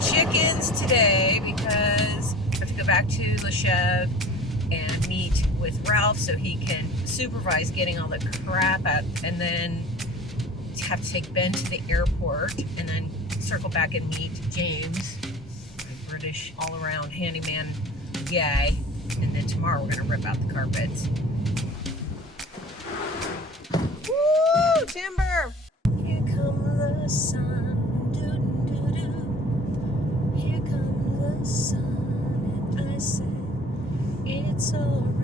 chickens today because I have to go back to Le Chev and meet with Ralph so he can supervise getting all the crap out, and then have to take Ben to the airport and then circle back and meet James, a British all-around handyman guy, and then tomorrow we're gonna rip out the carpets. Woo! Timber! Here comes the sun, doo-doo-doo-doo. Here comes the sun, and I say it's alright.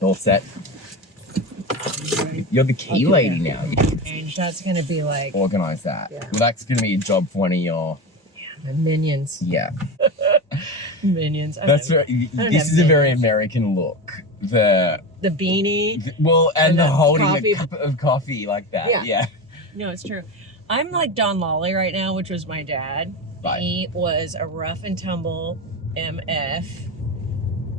All set. You're the key lady now. And that's gonna be like Organize that. Yeah. Well, that's gonna be a job for one of your. my minions. Yeah. Minions. That's very, this is a very American look. The beanie. Well, and the holding coffee. a cup of coffee like that. Yeah. No, it's true. I'm like Don Lawley right now, which was my dad. Right. He was a rough and tumble MF.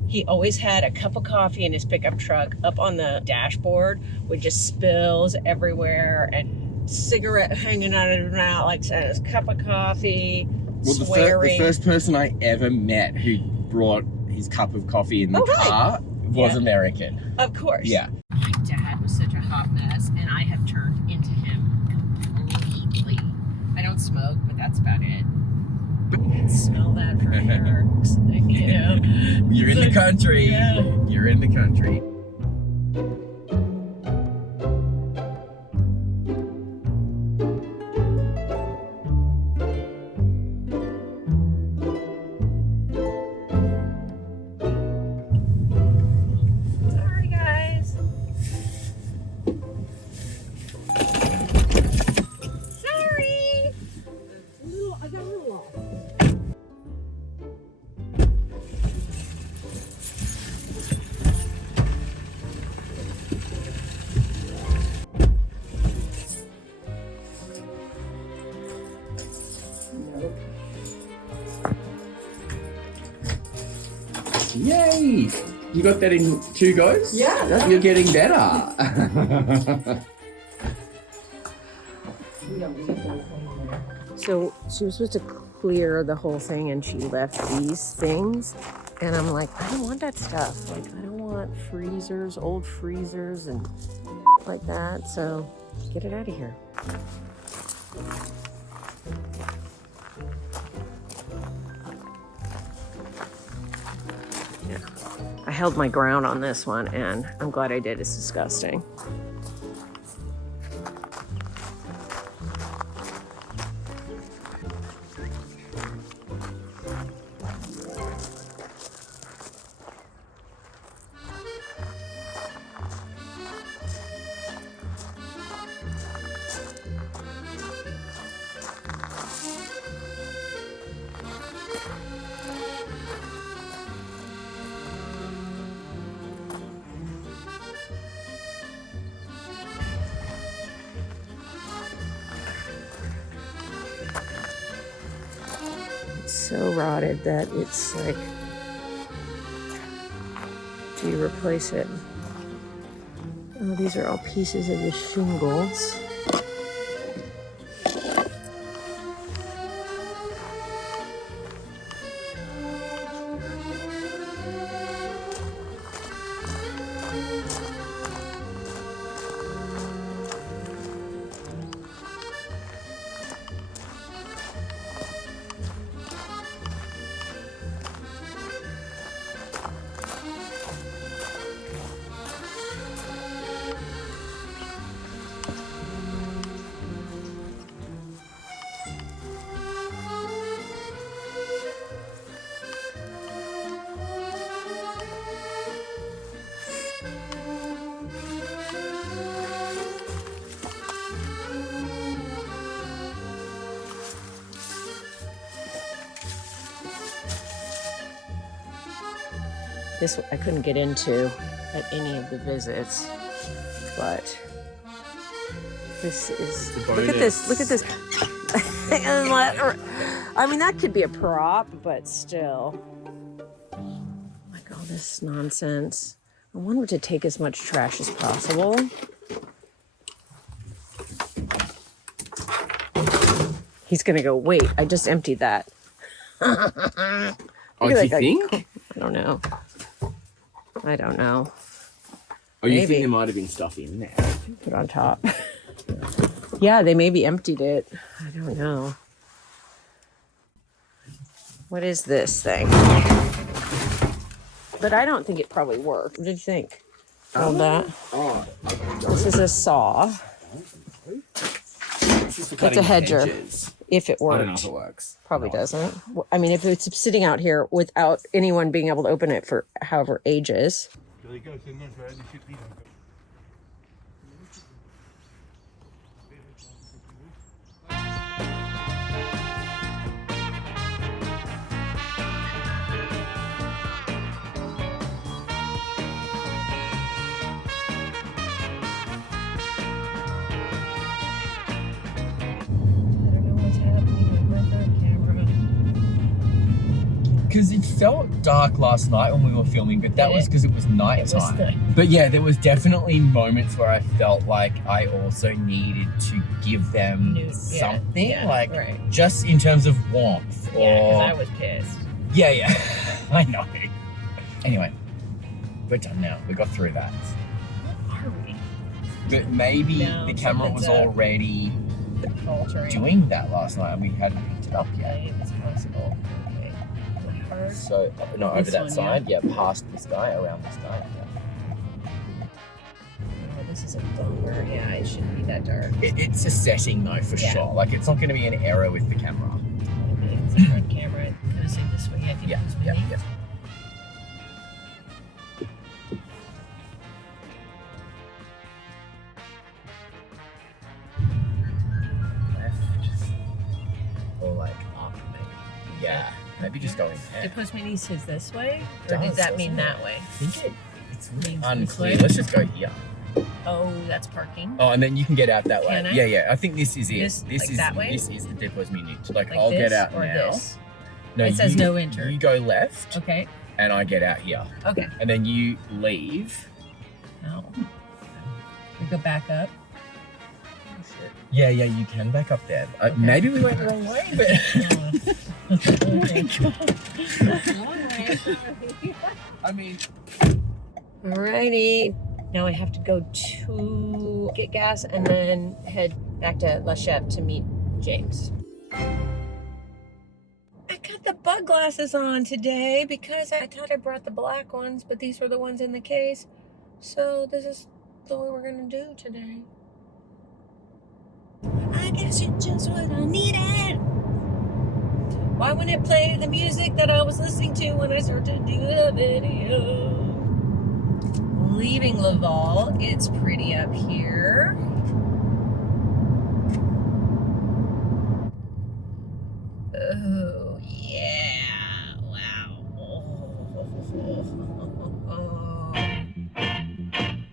He always had a cup of coffee in his pickup truck up on the dashboard with just spills everywhere and cigarette hanging out of his mouth, like his cup of coffee. Well, the first person I ever met who brought his cup of coffee in the car was American. Of course. Yeah. My dad was such a hot mess, and I have turned into him completely. I don't smoke, but that's about it. You can smell that for sure. You know, You're in the country. Yeah. You're in the country. Sorry, guys. Sorry. I got a little off. Yay! You got that in 2 goes? Yeah. You're getting better. So she was supposed to clear the whole thing, and she left these things. And I'm like, I don't want that stuff. Like, I don't want freezers, old freezers, and like that. So get it out of here. Yeah. I held my ground on this one, and I'm glad I did. It's disgusting. So rotted that it's like, do you replace it? Oh, these are all pieces of the shingles. This I couldn't get into at any of the visits, but this is, look at this, I mean, that could be a prop, but still. Like all this nonsense. I wanted to take as much trash as possible. He's gonna go, wait, I just emptied that. Oh, do you think? I don't know. Oh, you Maybe. think there might have been stuff in there? Put on top. Yeah, they maybe emptied it. I don't know. What is this thing? But I don't think it probably worked. What did you think? Hold that. Oh, This is a saw. It's a hedger. Hedges. If it works. I don't know if it works. Probably doesn't. I mean, if it's sitting out here without anyone being able to open it for however ages. Because it felt dark last night when we were filming, but that was because it was night time. But yeah, there was definitely moments where I felt like I also needed to give them something, just in terms of warmth. Yeah, because I was pissed. Yeah, I know. Anyway, we're done now. We got through that. Are we? But maybe the camera was already doing that last night and we hadn't picked it up yet. It's possible. So, no, over that side, past this guy, around this guy. Oh, this is a bummer. Yeah, it shouldn't be that dark. It's a setting though, for sure. Like, it's not going to be an error with the camera. It's a front camera. Can I say this way? I think Yeah. Left. Or like up, maybe. Yeah. Maybe just going there. Depot Mini says this way? Or does that mean that way? I think it's really Means unclear. Let's just go here. Oh, that's parking. Oh, and then you can get out that way. Can I? Yeah. I think this is it. This is that way? This is the Depot's Mini. Like Like I'll this get out or now. This? No, It says no enter. You go left. Okay. And I get out here. Okay. And then you leave. Oh. We go back up. Yeah, you can back up there. Okay. Maybe we went the wrong way, but... I mean... Alrighty. Now I have to go to get gas and then head back to La Chèvre to meet James. I got the bug glasses on today because I thought I brought the black ones, but these were the ones in the case. So this is the way we're gonna do today. I guess it's just what I needed. Why wouldn't it play the music that I was listening to when I started to do the video? Leaving Laval, it's pretty up here. Oh, yeah. Wow.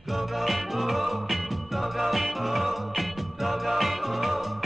Go, go, go. Go, go, go. Go, go, go.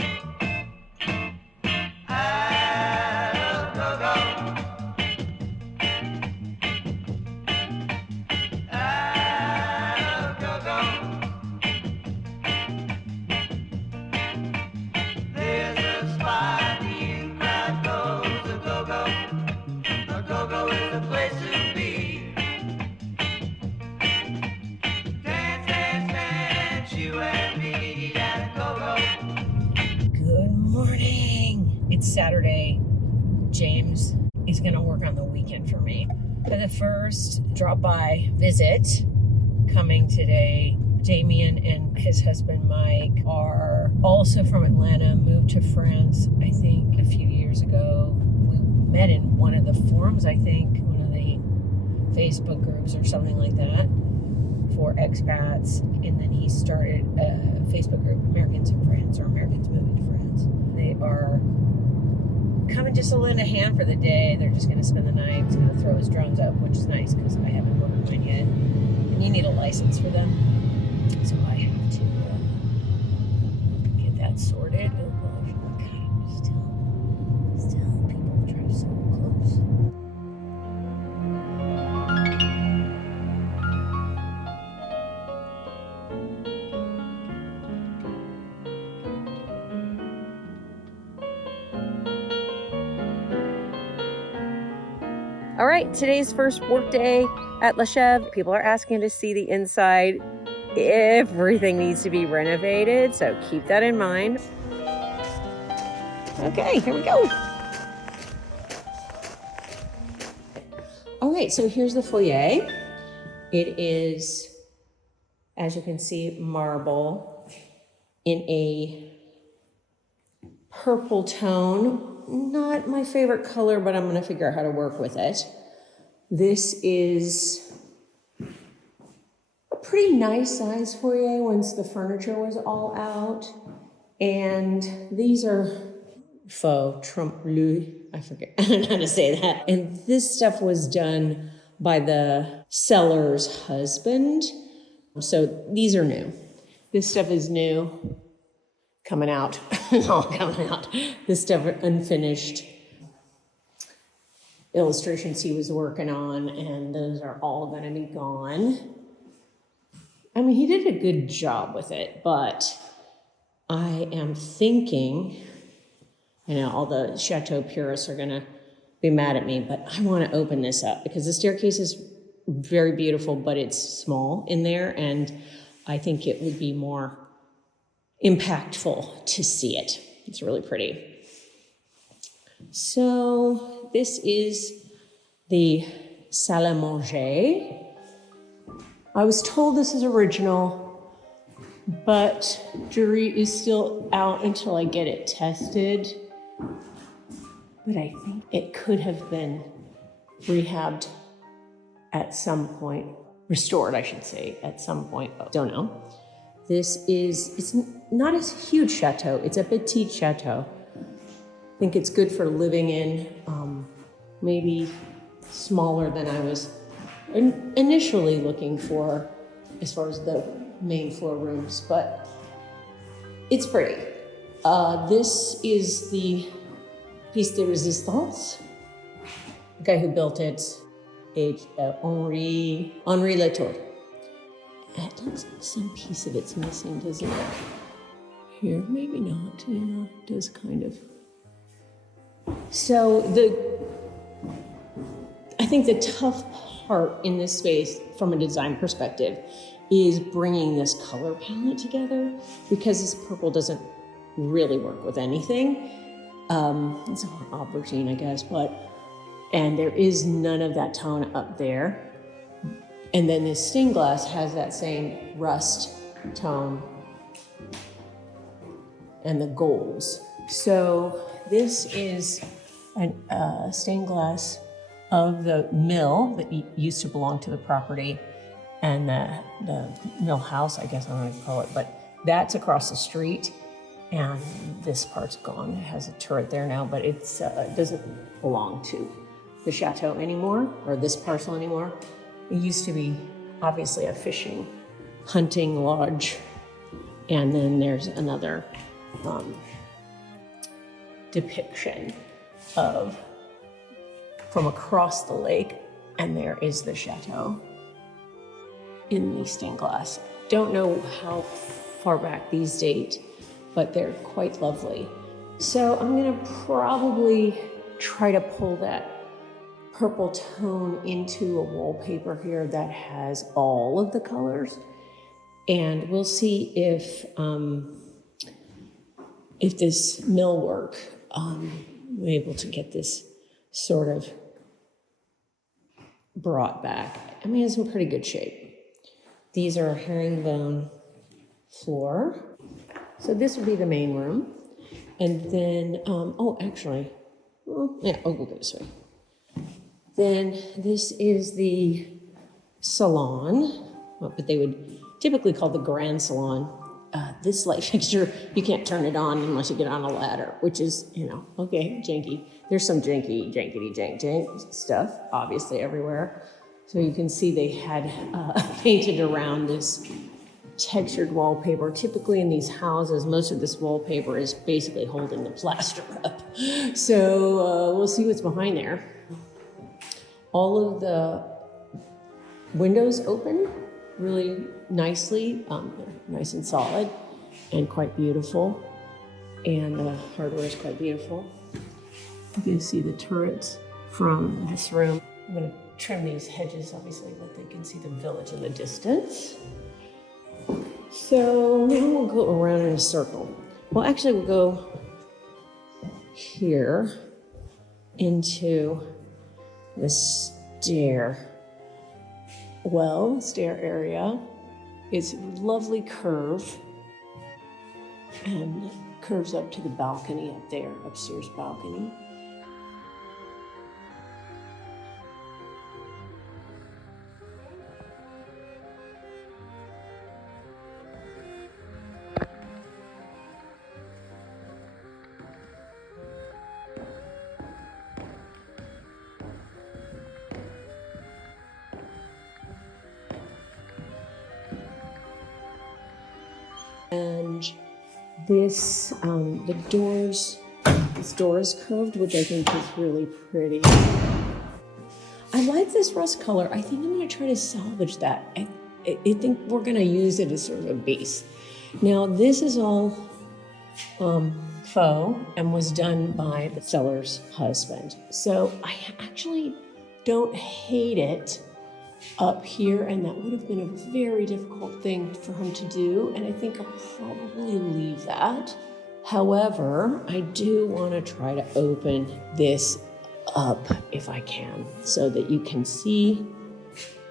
It's Saturday. James is going to work on the weekend for me. For the first drop-by visit coming today, Damien and his husband Mike are also from Atlanta, moved to France, I think, a few years ago. We met in one of the forums, I think, one of the Facebook groups or something like that for expats. And then he started a Facebook group, Americans in France, or Americans Moving to France. They are coming just to lend a hand for the day. They're just going to spend the night. He's going to throw his drones up, which is nice because I haven't ordered mine yet. And you need a license for them. So I have to get that sorted. Oh gosh, God, I'm All right, today's first work day at La Chèvre. People are asking to see the inside. Everything needs to be renovated, so keep that in mind. Okay, here we go. All right, so here's the foyer. It is, as you can see, marble in a purple tone. Not my favorite color, but I'm gonna figure out how to work with it. This is a pretty nice size foyer once the furniture was all out. And these are faux trompe-l'œil. I forget, I don't know how to say that. And this stuff was done by the seller's husband. So these are new. This stuff is new. Coming out, all coming out. This stuff unfinished illustrations he was working on, and those are all gonna be gone. I mean, he did a good job with it, but I am thinking, I know all the Chateau purists are gonna be mad at me, but I wanna open this up because the staircase is very beautiful, but it's small in there, and I think it would be more impactful to see it. It's really pretty. So this is the salle à manger. I was told this is original, but jury is still out until I get it tested. But I think it could have been rehabbed at some point, restored, I should say, at some point. Don't know. This is, it's not a huge chateau, it's a petite chateau. I think it's good for living in, maybe smaller than I was initially looking for as far as the main floor rooms, but it's pretty. This is the piece de resistance. The guy who built it, Henri Latour. It looks like some piece of it's missing, doesn't it? Here, maybe not. Yeah, it does kind of. So I think the tough part in this space from a design perspective is bringing this color palette together, because this purple doesn't really work with anything. It's an aubergine, I guess, and there is none of that tone up there. And then this stained glass has that same rust tone and the golds. So this is a stained glass of the mill that used to belong to the property, and the mill house, I guess I'm gonna call it, but that's across the street, and this part's gone. It has a turret there now, but it doesn't belong to the chateau anymore, or this parcel anymore. It used to be obviously a fishing, hunting lodge. And then there's another depiction of from across the lake, and there is the chateau in the stained glass. Don't know how far back these date, but they're quite lovely. So I'm gonna probably try to pull that purple tone into a wallpaper here that has all of the colors, and we'll see if this millwork, we're able to get this sort of brought back. I mean, it's in pretty good shape. These are herringbone floor. So this would be the main room, and then I'll go this way. Then this is the salon, what they would typically call the grand salon. This light fixture, you can't turn it on unless you get on a ladder, which is, okay, janky. There's some jank stuff, obviously, everywhere. So you can see they had painted around this textured wallpaper. Typically in these houses, most of this wallpaper is basically holding the plaster up. So we'll see what's behind there. All of the windows open really nicely, nice and solid, and quite beautiful. And the hardware is quite beautiful. You can see the turrets from this room. I'm gonna trim these hedges, obviously, that they can see the village in the distance. So now we'll go around in a circle. Well, actually, we'll go here into the stair area. It's a lovely curve and curves up to the balcony up there, upstairs balcony. And this, this door is curved, which I think is really pretty. I like this rust color. I think I'm gonna try to salvage that. I think we're gonna use it as sort of a base. Now, this is all faux and was done by the seller's husband. So I actually don't hate it up here, and that would have been a very difficult thing for him to do, and I think I'll probably leave that. However, I do want to try to open this up if I can, so that you can see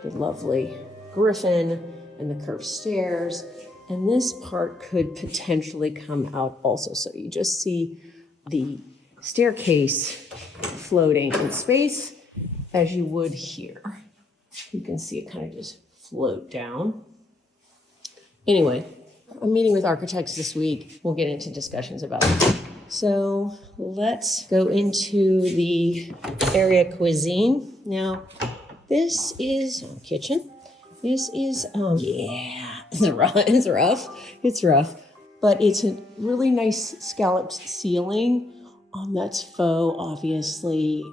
the lovely griffin and the curved stairs, and this part could potentially come out also, so you just see the staircase floating in space as you would here. You can see it kind of just float down. Anyway, I'm meeting with architects this week. We'll get into discussions about it. So let's go into the area cuisine. Now, this is kitchen. This is, yeah, it's rough, but it's a really nice scalloped ceiling. That's faux, obviously.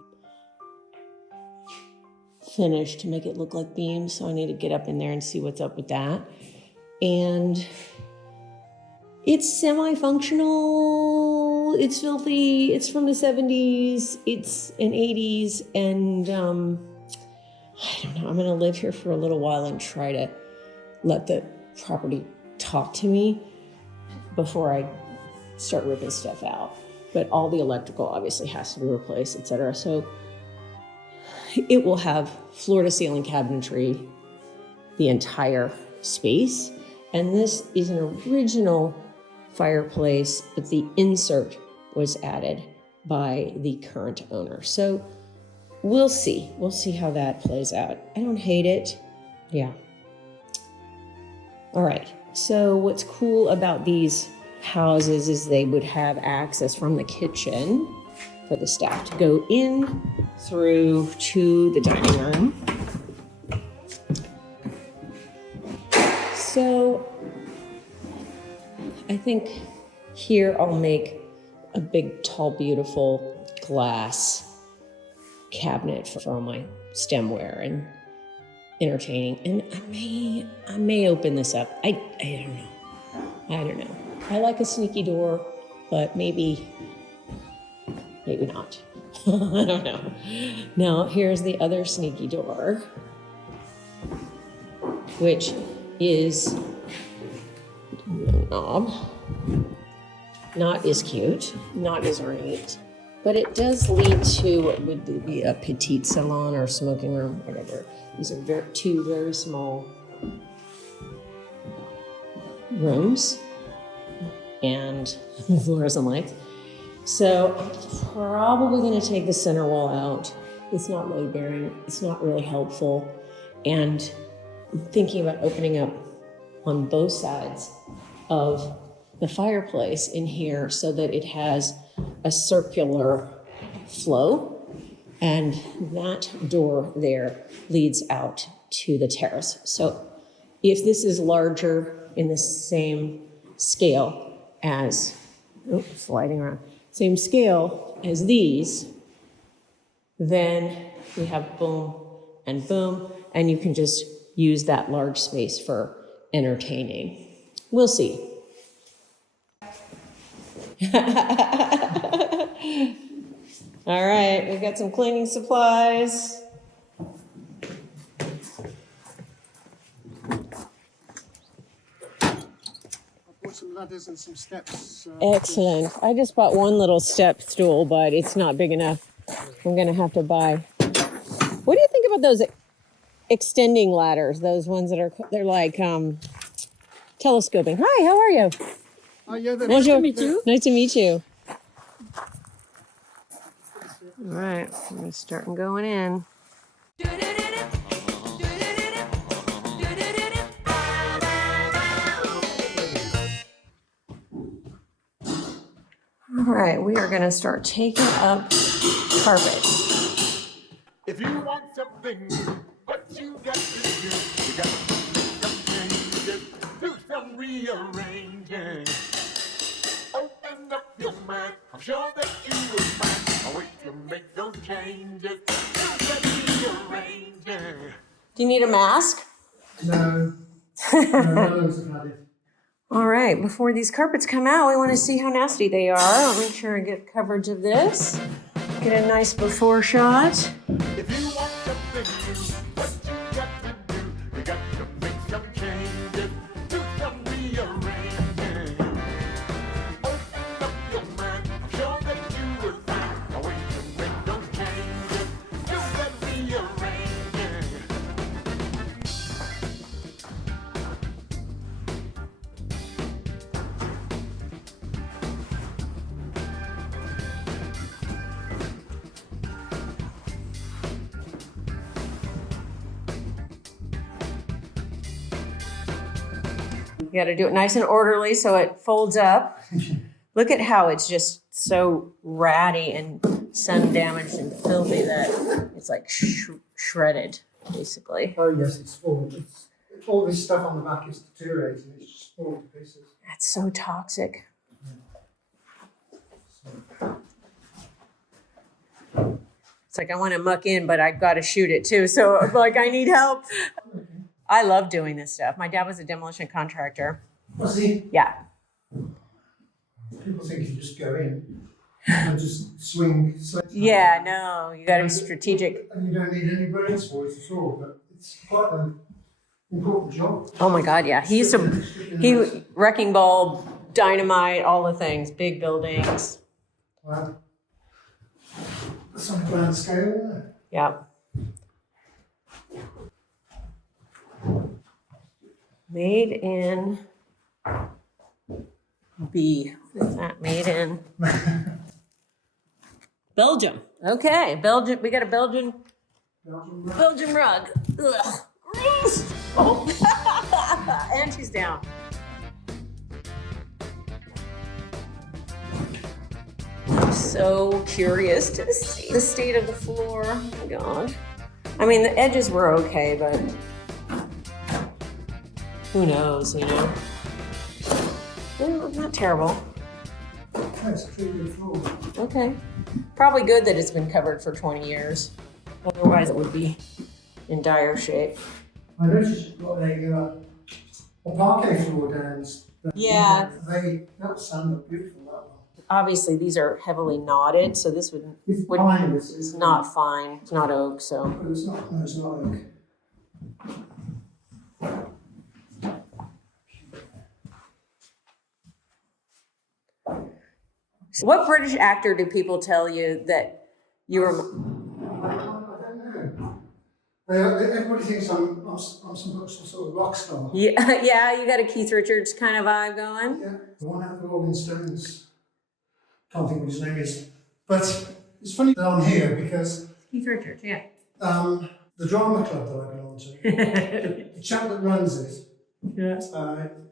Finished to make it look like beams, so I need to get up in there and see what's up with that. And it's semi-functional, it's filthy, it's from the 70s, it's an 80s, and I don't know, I'm gonna live here for a little while and try to let the property talk to me before I start ripping stuff out. But all the electrical obviously has to be replaced, etc. So it will have floor-to-ceiling cabinetry, the entire space. And this is an original fireplace, but the insert was added by the current owner. So we'll see. We'll see how that plays out. I don't hate it. Yeah. All right. So what's cool about these houses is they would have access from the kitchen for the staff to go in through to the dining room. So I think here I'll make a big, tall, beautiful glass cabinet for all my stemware and entertaining. And I may open this up. I don't know. I like a sneaky door, but maybe not. I don't know. Now, here's the other sneaky door, which is a knob. Not as cute, not as ornate, but it does lead to what would be a petite salon or smoking room, whatever. These are two very small rooms and fluorescent lights. So I'm probably going to take the center wall out. It's not load bearing. It's not really helpful. And I'm thinking about opening up on both sides of the fireplace in here so that it has a circular flow. And that door there leads out to the terrace. So if this is larger in the same scale as, sliding around, same scale as these, then we have boom and boom, and you can just use that large space for entertaining. We'll see. All right, we've got some cleaning supplies. ladders and some steps. Excellent. I just bought one little step stool, but it's not big enough. I'm going to have to buy. What do you think about those extending ladders? Those ones that they're like telescoping. Hi, how are you? Oh, yeah, Nice to meet you. Nice to meet you. All right, I'm going to start going in. All right, we are going to start taking up carpet. If you want something, what you got to do, you got to make some changes, do some rearranging. Open up your mind, I'm sure that you will find a way to make those changes, do some rearranging. Do you need a mask? No. No one's had it. All right, before these carpets come out, we want to see how nasty they are. I'll make sure I get coverage of this. Get a nice before shot. If you want something new, what you got to do, you got to make some changes, do some rearranging. Open up your mind, I'm sure that you will find a way to make those changes, do that rearranging. You got to do it nice and orderly so it folds up. Look at how it's just so ratty and sun damaged and filthy that it's like shredded, basically. Oh, yes, it's full. All this stuff on the back is deteriorating. It's just falling to pieces. That's so toxic. It's like I want to muck in, but I've got to shoot it too. So like I need help. I love doing this stuff. My dad was a demolition contractor. Was he? Yeah. People think you just go in and just swing. Yeah, no, you got to be strategic. And you don't need any brains for it at all, but it's quite an important job. Oh my God, yeah. He wrecking ball, dynamite, all the things, big buildings. Wow. That's on a grand scale, isn't it? Yeah. Made in B. What is that? Made in Belgium. Okay, Belgium. We got a Belgian rug. Ugh. Gross. Oh. And she's down. I'm so curious to see the state of the floor. Oh my God. I mean, the edges were okay, but who knows, you know? Well, not terrible. That's a pretty good floor. Okay. Probably good that it's been covered for 20 years. Otherwise, it would be in dire shape. I noticed you've got a parquet floor down. Yeah. That sound look beautiful, that one. Obviously, these are heavily knotted, so this would Pine, it's not fine. It's not oak, so. But it's not oak. What British actor do people tell you that you were? I don't know. Everybody thinks I'm some sort of rock star. Yeah, yeah, you got a Keith Richards kind of vibe going. Yeah, the one out of the Rolling Stones. Can't think what his name is. But it's funny that I'm here because Keith Richards, yeah. the drama club that I belong to, the chap that runs it, Yeah.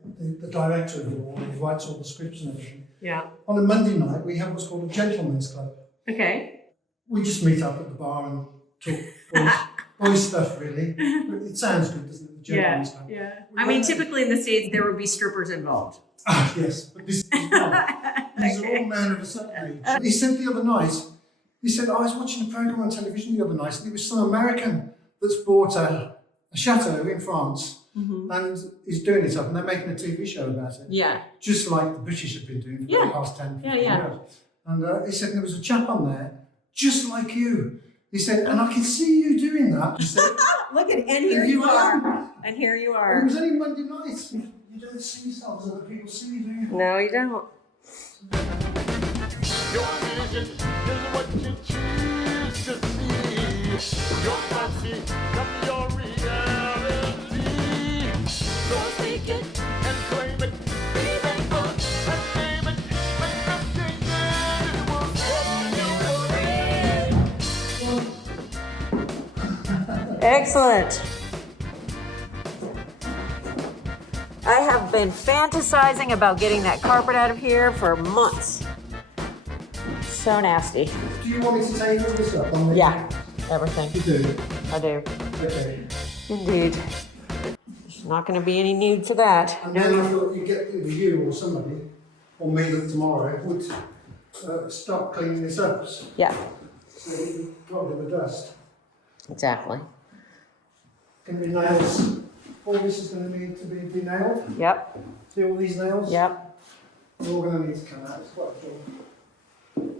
The director of it all, he writes all the scripts and everything. Yeah. On a Monday night, we have what's called a gentleman's club. Okay. We just meet up at the bar and talk boys stuff, really. But it sounds good, doesn't it? The gentleman's club. Yeah. I mean, typically in the States, there would be strippers involved. Ah, yes, but this is not. These are all men of a certain age. He said the other night, I was watching a program on television the other night, and it was some American that's bought a chateau in France. Mm-hmm. And he's doing it up, and they're making a TV show about it. Yeah. Just like the British have been doing for the past 10, 15 years. And he said there was a chap on there, just like you. He said, and I can see you doing that. He said, look at, and here you are. And here you are. And it was only Monday night. You don't see yourself as other people see you, do you? No, you don't. Your vision is what you choose to see. Your fancy from your reality. So speak it and claim it. Be thankful and name it. Make them change it. It will set you free. Excellent. I have been fantasizing about getting that carpet out of here for months. So nasty. Do you want me to take all this up? Yeah, everything. You do? I do. Okay. Indeed. There's not going to be any need for that. And then I thought you'd get either you or somebody, or me tomorrow, would start cleaning this up. Yeah, So you got rid of the dust. exactly. Going to be nails. All this is going to need to be nailed. Yep, See all these nails? yep. They're all going to need to come out. It's quite a job.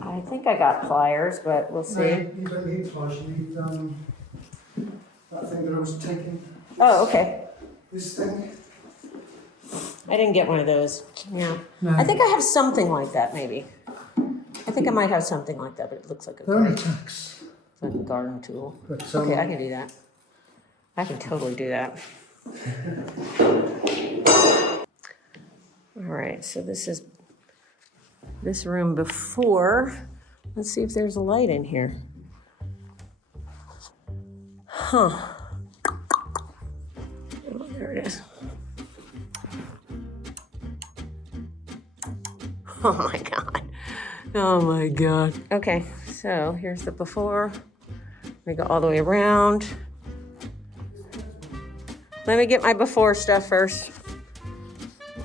I think I got pliers, but we'll No, see. you don't need pliers. You need that thing that I was taking. Oh, okay. This thing. I didn't get one of those. Yeah. No. I think I have something like that, maybe. I think I might have something like that, but it looks like a They're only tacks. like a garden tool. But, Okay, I can do that. I can totally do that. All right, so this is this room before. Let's see if there's a light in here. Huh. Oh, there it is. Oh my God. Oh my God. Okay, so here's the before. We go all the way around. Let me get my before stuff first.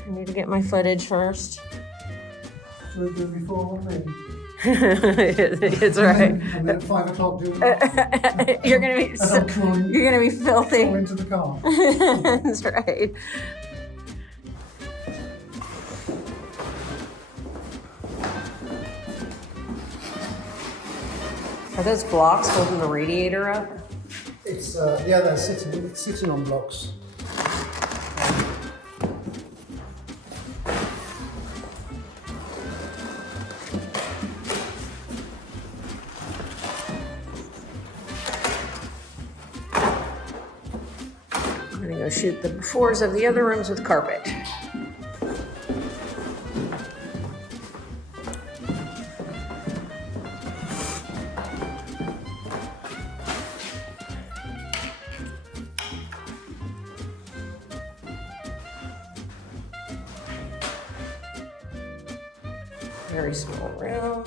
I need to get my footage first. Should we do it before one, maybe? It's right. And then at 5 o'clock do it. You're gonna be And I'm crawling, you're gonna be filthy. crawling into the car. That's right. Are those blocks holding the radiator up? It's yeah, it's sitting on blocks. I'm gonna go shoot the befores of the other rooms with carpet. Very small room.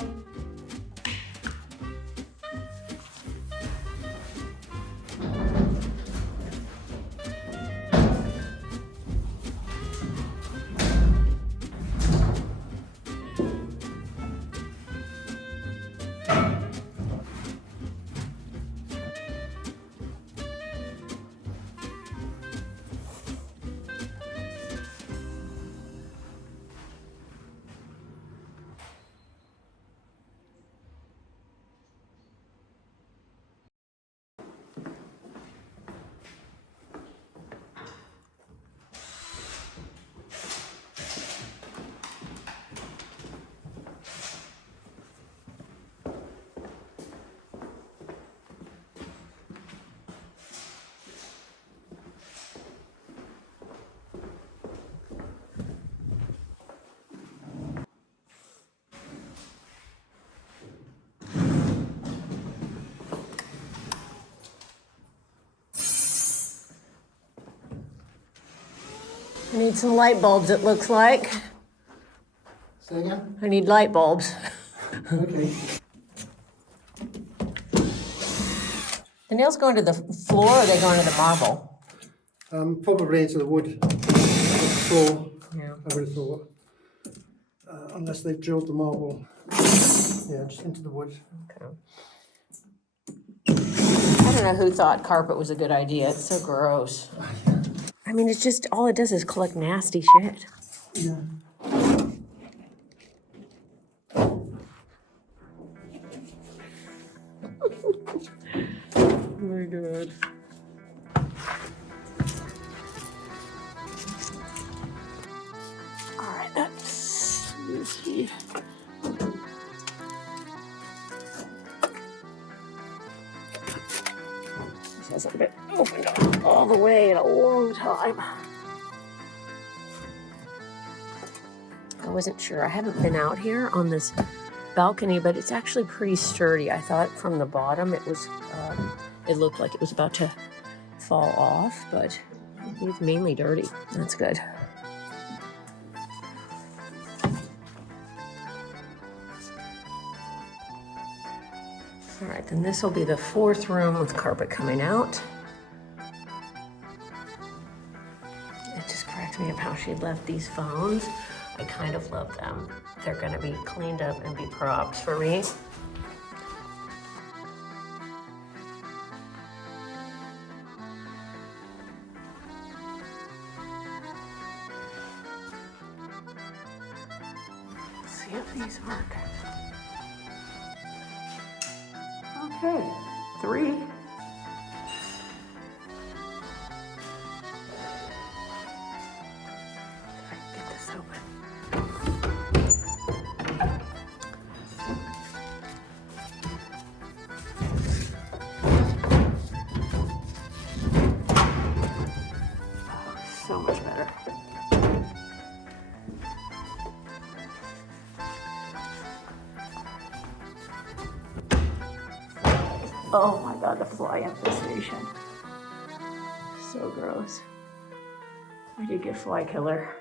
I need some light bulbs, it looks like. Say again? I need light bulbs. Okay. The nails go into the floor or they go into the marble? Probably into the wood. Floor, Yeah. I would have thought. Unless they've drilled the marble. Yeah, just into the wood. Okay. I don't know who thought carpet was a good idea. It's so gross. I mean, it's just, all it does is collect nasty shit. Yeah. Oh my God. hasn't been opened up all the way in a long time. I wasn't sure. I haven't been out here on this balcony, but it's actually pretty sturdy. I thought from the bottom it was, it looked like it was about to fall off, but it's mainly dirty. That's good. All right, then this will be the 4th room with carpet coming out. It just cracks me up how she left these phones. I kind of love them. They're gonna be cleaned up and be props for me. Let's see if these work. Okay, 3. Get this open. So much better. Oh my God, the fly infestation. So gross. I did get fly killer.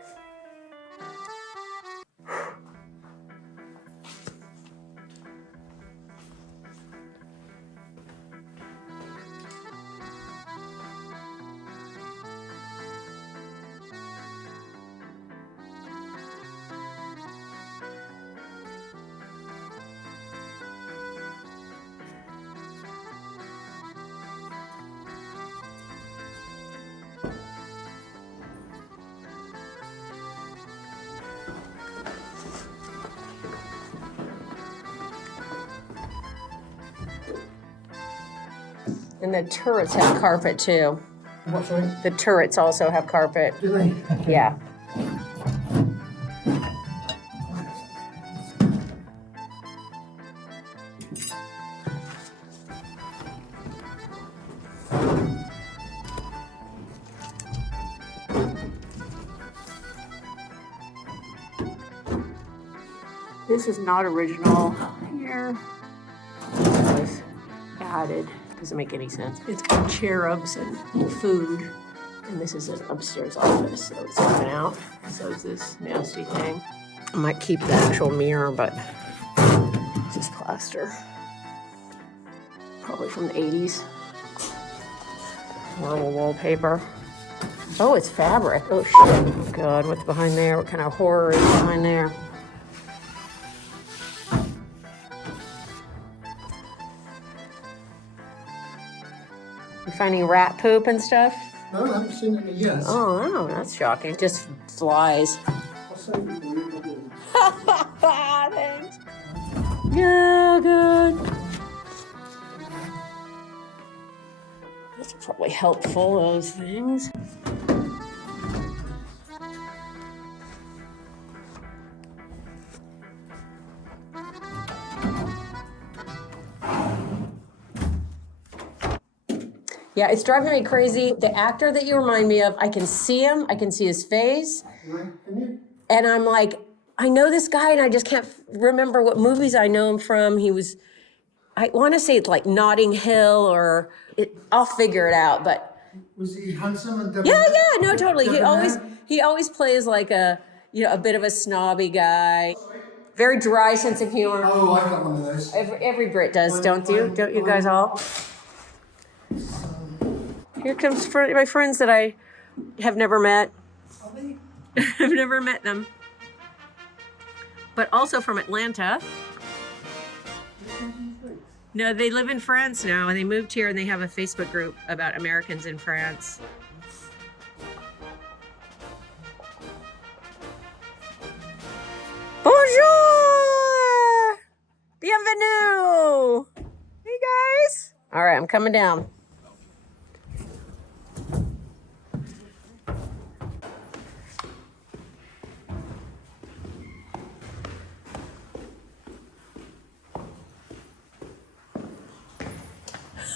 And the turrets have carpet too. What, sorry? The turrets also have carpet. Do they? Yeah. This is not original here. It was added. Doesn't make any sense. It's got cherubs and food. And this is an upstairs office, so it's coming out. So is this nasty thing. I might keep the actual mirror, but it's just plaster. Probably from the 80s. Horrible wallpaper. Oh, it's fabric. Oh, shit. Oh, God, what's behind there? What kind of horror is behind there? You finding rat poop and stuff? No, I haven't seen any yet. Oh, no, that's shocking. Just flies. I'll save it for you. Thanks. Yeah, good. That's probably helpful, those things. Yeah, it's driving me crazy. The actor that you remind me of, I can see him, I can see his face, Can you? and I'm like, I know this guy, and I just can't remember what movies I know him from. He was, I want to say it's like Notting Hill, or I'll figure it out. But Was he handsome and yeah, no, totally. He always plays like a bit of a snobby guy. Very dry sense of humor. Oh, I've got one of those. Every Brit does, don't you? Don't you guys all? Here comes my friends that I have never met. Are they? I've never met them. But also from Atlanta. No, they live in France now, and they moved here, and they have a Facebook group about Americans in France. Bonjour! Bienvenue! Hey, guys. All right, I'm coming down.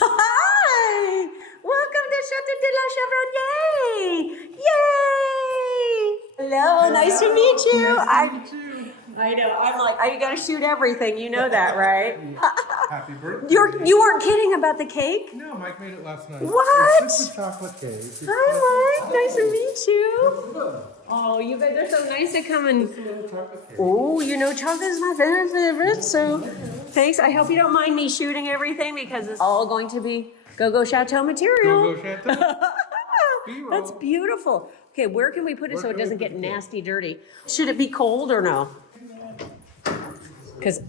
Hi! What? Nice to meet you. I know. I'm like, I gotta shoot everything. You know that, right? Happy birthday. You weren't kidding about the cake? No, Mike made it last night. What? It's just a chocolate cake. Hi, Mike. Nice to meet you. Oh, you guys are so nice to come and. Oh, you know, chocolate is my favorite. So, thanks. I hope you don't mind me shooting everything because it's all going to be GoGo Chateau material. GoGo Chateau. That's beautiful. Okay, where can we put it so it doesn't get nasty, dirty? Should it be cold or no? Because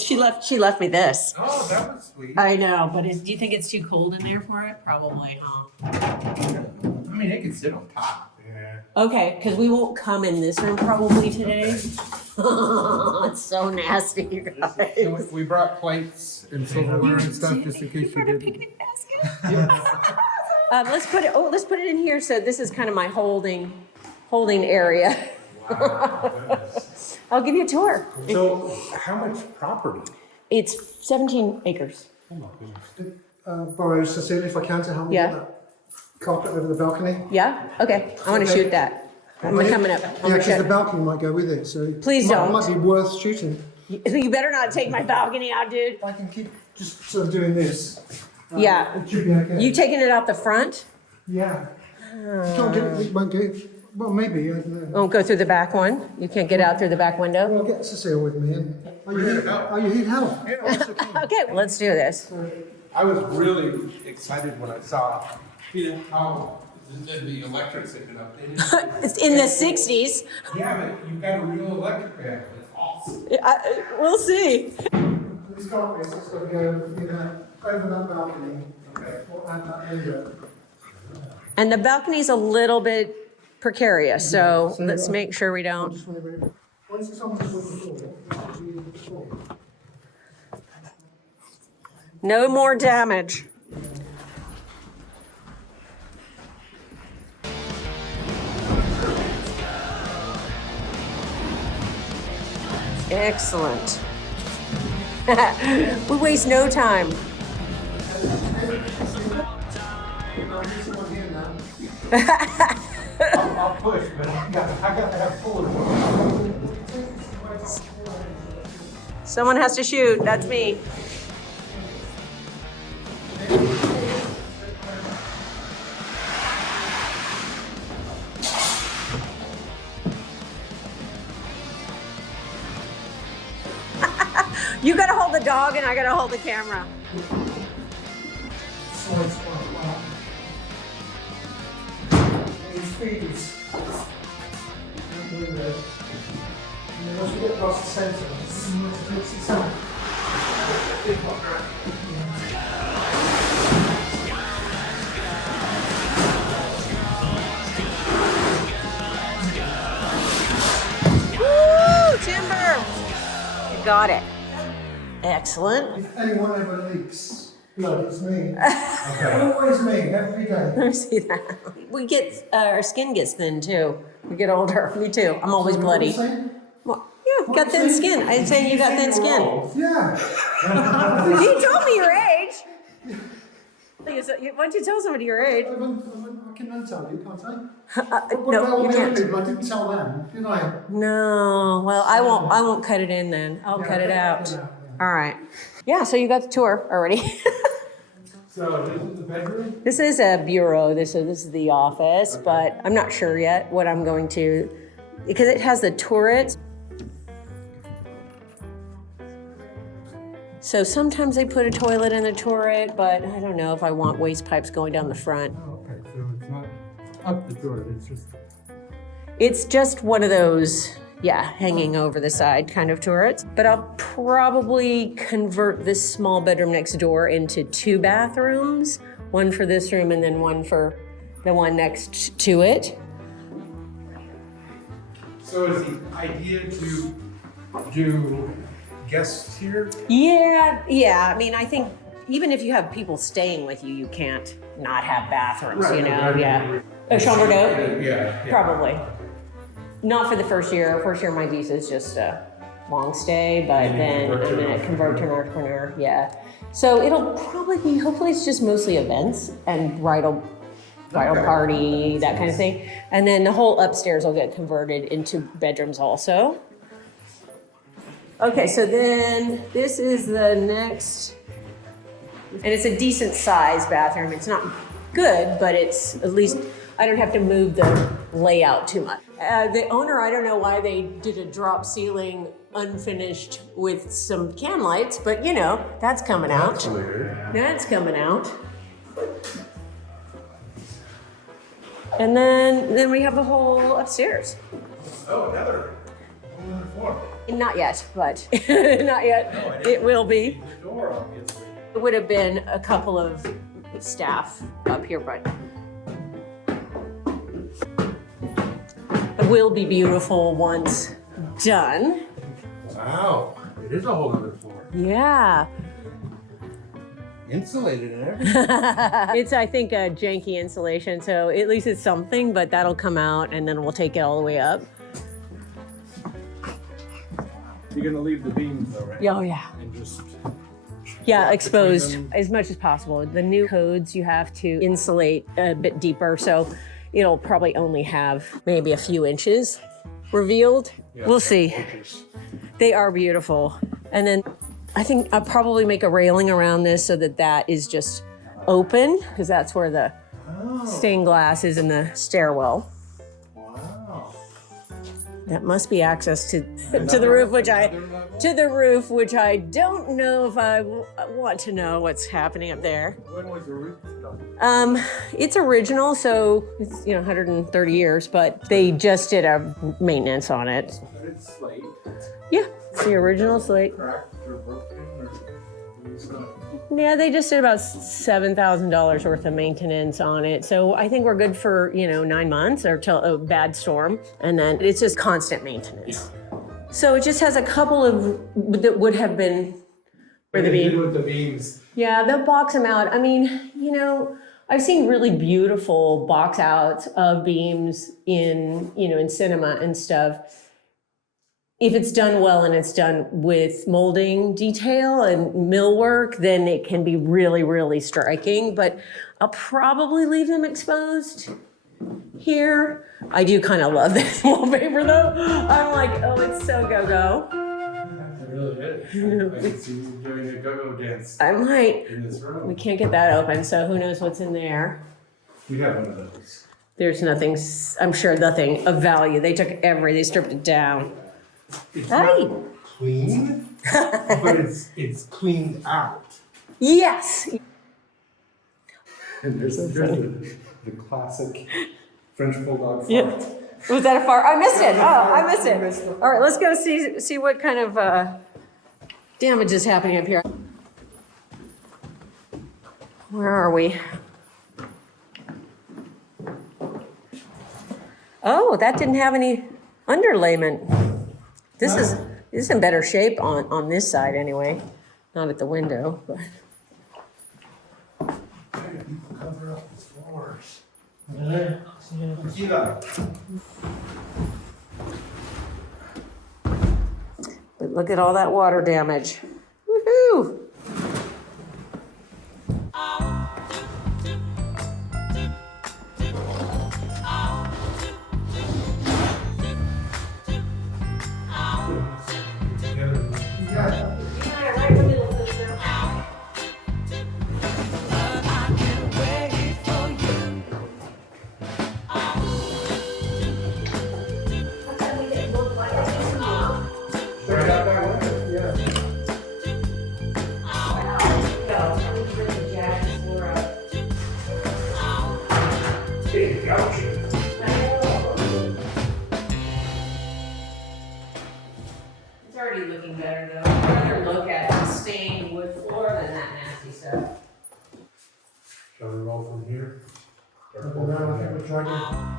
she left me this. Oh, that was sweet. I know, but do you think it's too cold in there for it? Probably, huh? I mean, it can sit on top. Yeah. Okay, because we won't come in this room probably today. It's so nasty, you guys. And we brought plates and silverware and stuff just in case you didn't. Picnic basket. Let's put it in here. So this is kind of my holding area. I'll give you a tour. So, how much property? It's 17 acres. Oh my goodness. Borrow Cecilia if I can to help me Yeah. get that carpet over the balcony. Yeah? Okay. I want to shoot that. I'm coming up. Yeah, because the balcony might go with it, so Please it don't. might be worth shooting. You better not take my balcony out, dude. I can keep just sort of doing this. Yeah. It should be okay. You taking it out the front? Yeah. Can't get it won't go. Well, maybe. I don't know. Won't go through the back one? You can't get out through the back window? Well, I'll get Cecile with me. And are you here to help? Yeah. Oh, that's okay. Okay, let's do this. I was really excited when I saw, how the electrics had been updated. It's in the 60s. Yeah, but you've got a real electric panel. It's awesome. We'll see. This carpet is got to go over that balcony. Okay. Or add that window. And the balcony's a little bit precarious, so let's make sure we don't. Just want to move it. Once it's on the floor, No more damage. Excellent. We waste no time. I'll push, but I got to have full of Someone has to shoot. That's me. You gotta hold the dog and I gotta hold the camera. Once we get across the centre, it's the centre. Woo! Timber! You got it. Excellent. If anyone ever leaks blood, it's me. Always me, every day. Let me see that. We get, our skin gets thin too. We get older. Me too. I'm always bloody. Well, yeah, got thin skin. I'm saying you got thin skin. Yeah. You told me your age. Why don't you tell somebody your age? I can tell you, can't I? What No, about all you the other can't. people? I didn't tell them, did I? No. Well, I won't cut it in then. I'll cut it out. Yeah. All right. Yeah, so you got the tour already. So this is the bedroom? This is a bureau. This is the office, but I'm not sure yet what I'm going to, because it has the turrets. So sometimes they put a toilet in the turret, but I don't know if I want waste pipes going down the front. Oh, okay, so it's not up the door, It's just one of those, yeah, hanging over the side kind of turrets. But I'll probably convert this small bedroom next door into 2 bathrooms, one for this room and then one for the one next to it. So is the idea to do guests here? Yeah. I mean, I think even if you have people staying with you, you can't not have bathrooms, you know? Yeah. A chambre d'eau? Yeah. Probably. Not for the first year. First year, my visa is just a long stay, but then I'm gonna convert to an entrepreneur. Yeah. So it'll probably be, hopefully it's just mostly events and bridal bridal party, that kind of thing. And then the whole upstairs will get converted into bedrooms also. Okay, so then this is the next, and it's a decent sized bathroom. It's not good, but it's at least, I don't have to move the layout too much. The owner, I don't know why they did a drop ceiling unfinished with some can lights, but you know, that's coming out. That's weird. That's coming out. And then we have the whole upstairs. Oh, another floor. Not yet, but not yet. It will be. The door, obviously. It would have been a couple of staff up here, but it will be beautiful once done. Wow, it is a whole other floor. Yeah. Insulated and everything. It's, I think, a janky insulation, so at least it's something, but that'll come out and then we'll take it all the way up. You're gonna leave the beams though, right? Oh, yeah. And just Yeah, exposed them. as much as possible. The new codes, you have to insulate a bit deeper, so it'll probably only have maybe a few inches revealed. Yeah, We'll see. gorgeous. They are beautiful. And then I think I'll probably make a railing around this so that that is just open, because that's where the stained glass is in the stairwell. Wow. That must be access to the roof, which I don't know if I want to know what's happening up there. When was the roof done? It's original, so it's 130 years, but they just did a maintenance on it. But it's slate. Yeah, it's the original slate. Cracked or broken or stuff. Yeah, they just did about $7,000 worth of maintenance on it. So I think we're good for, 9 months or till a bad storm. And then it's just constant maintenance. So it just has a couple of, that would have been for the beam. With the beams. Yeah, they'll box them out. I mean, I've seen really beautiful box outs of beams in, in cinema and stuff. If it's done well and it's done with molding detail and millwork, then it can be really, really striking. But I'll probably leave them exposed here. I do kind of love this wallpaper though. I'm like, oh, it's so go-go. It really is. I can see you doing a go-go dance I might. in this room. We can't get that open, so who knows what's in there. We have one of those. There's nothing, I'm sure nothing of value. They stripped it down. It's Hey. not clean, but it's cleaned out. Yes. And there's the classic French bulldog fart. Yep. Was that a fart? I missed it. Oh, I missed it. All right, let's go see what kind of damage is happening up here. Where are we? Oh, that didn't have any underlayment. This is in better shape on this side anyway. Not at the window, but. Cover up the floors. See that? But look at all that water damage. Woohoo! Right out that window, yeah. Big gouge. It's already looking better though. I'd rather look at the stained wood floor than that nasty stuff. Shall we roll from here? Or Well, now I think we're dragging.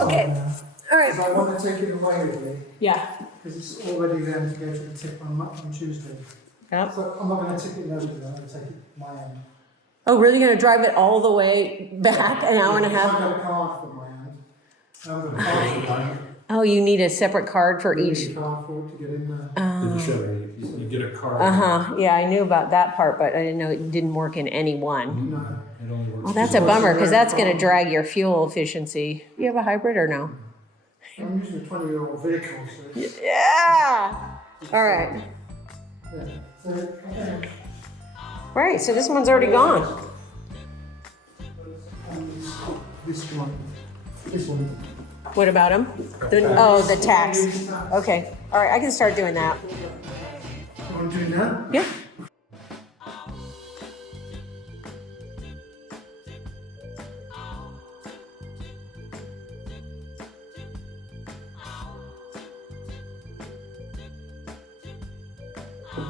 Okay. All right. If I want to take it away with me, Yeah. because it's already going to go to the tip on Tuesday. Yep. So I'm not going to tip it over there, I'm going to take it my end. Oh, really? You're gonna drive it all the way back an hour and a I half? got a card for my hand. I haven't got a card for mine. Oh, you need a separate card for You each. need a card for it to get in there. You get a card. Yeah, I knew about that part, but I didn't know it didn't work in any one. No. It only works. Well, that's a bummer, because that's gonna drag your fuel efficiency. You have a hybrid or no? I'm using a 20-year-old vehicle, so it's, Yeah! All right. yeah. So, okay. Right, so this one's already gone. This one. This one. What about him? The tax. Okay, all right, I can start doing that. You want to do that? Yeah.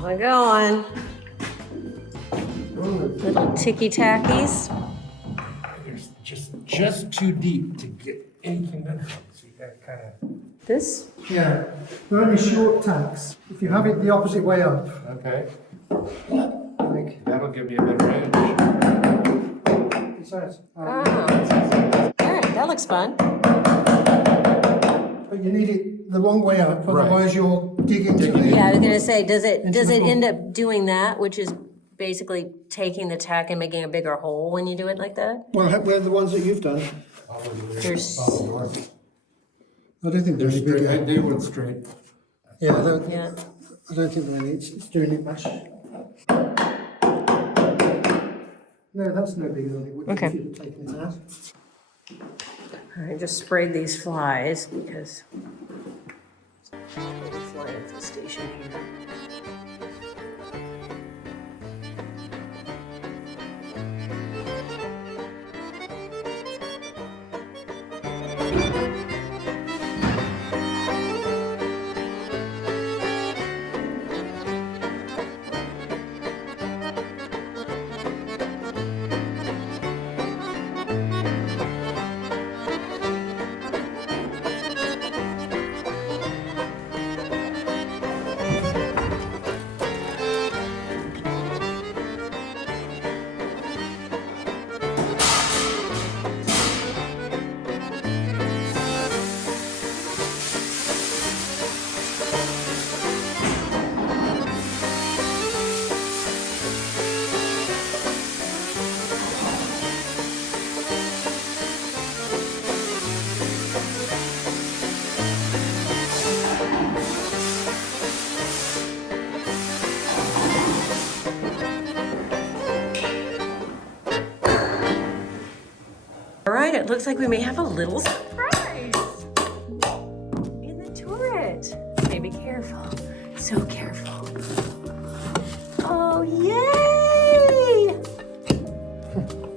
We're going. Little ticky-tackies. There's just too deep to get anything done. So you gotta kind of. This? Yeah. They're only short tacks. If you have it the opposite way up, Okay. like That'll give me a better edge. besides. All right, that looks fun. But you need it the wrong way up, otherwise you'll dig into the. Yeah, I was gonna say, does it Into the end up doing that, which is basically taking the tack and making a bigger hole when you do it like that? Well, where are the ones that you've done? There's, I don't think They're they're any straight. bigger. They went straight. Yeah, yeah. I don't think really it's doing it much. No, that's no bigger than it would be Okay. if you'd have taken it out. I just sprayed these flies because fly infestation here. All right, it looks like we may have a little surprise in the turret. Okay, be careful. So careful. Oh, yay!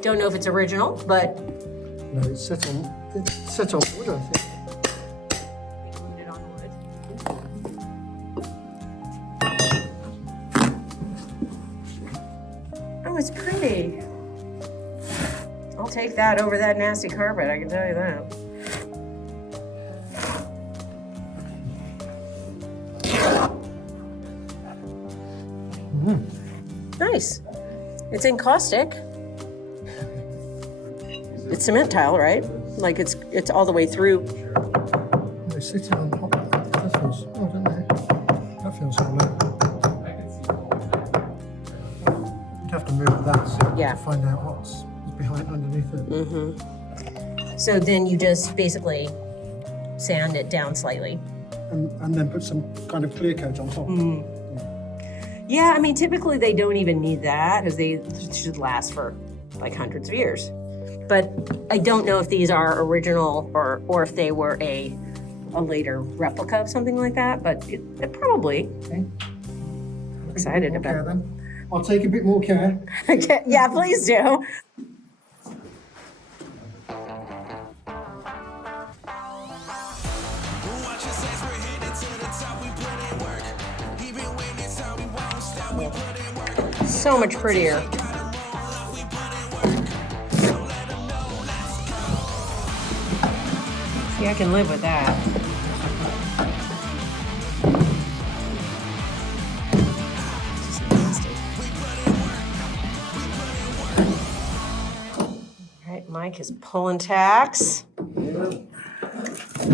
Don't know if it's original, but No, it's set on wood, I think. put it on wood. Oh, it's pretty. I'll take that over that nasty carpet, I can tell you that. Nice. It's encaustic. It's cement tile, right? Like it's all the way through. They're sitting on hot. That feels odd, doesn't it? That feels hollow. You'd have to move that Yeah. to find out what's behind underneath it. So then you just basically sand it down slightly. And then put some kind of clear coat on top. Yeah, I mean, typically they don't even need that because they should last for like hundreds of years. But I don't know if these are original or if they were a later replica of something like that, but it probably. Okay. I'm excited More care about it. then. I'll take a bit more care. Okay, yeah, please do. So much prettier. See, I can live with that. This is nasty. Mike is pulling tacks.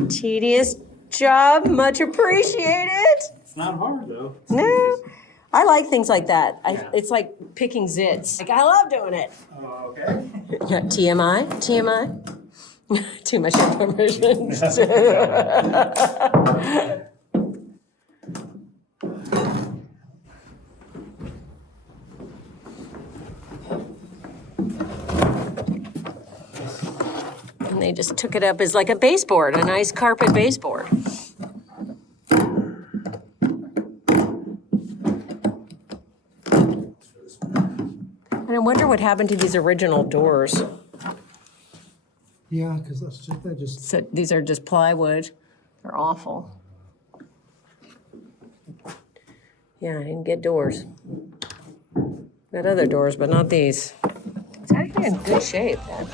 Tedious job, much appreciated. It's not hard though. No, I like things like that. It's like picking zits. Like, I love doing it. Okay. Yeah, TMI, TMI. Too much information. And they just took it up as like a baseboard, a nice carpet baseboard. And I wonder what happened to these original doors. Yeah, because they're just. So these are just plywood. They're awful. Yeah, I didn't get doors. Got other doors, but not these. It's actually in good shape, Dad.